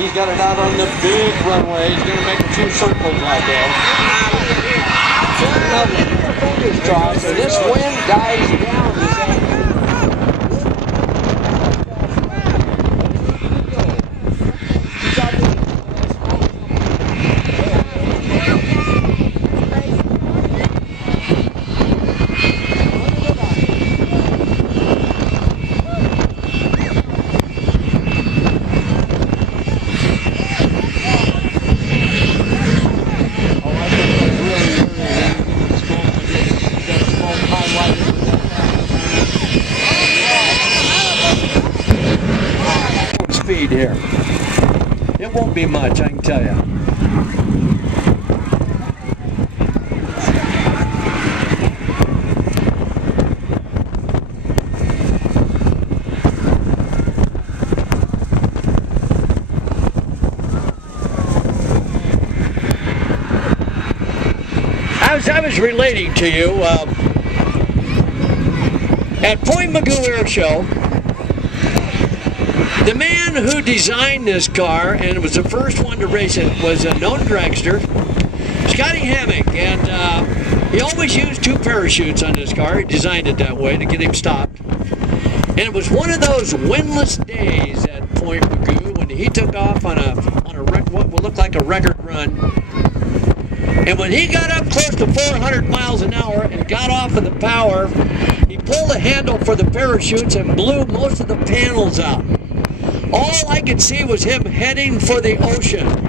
He's got it out on the big runway. He's going to make a few circles like that. Now, fingers crossed, so this wind dies down this afternoon. Speed here. It won't be much, I can tell you. As I was relating to you, at Point Mugu Air Show, the man who designed this car, and was the first one to race it, was a known dragster, Scotty Hammock, and he always used 2 parachutes on this car. He designed it that way to get him stopped. And it was one of those windless days at Point Mugu when he took off on what will look like a record run. And when he got up close to 400 miles an hour and got off of the power, he pulled the handle for the parachutes and blew most of the panels out. All I could see was him heading for the ocean.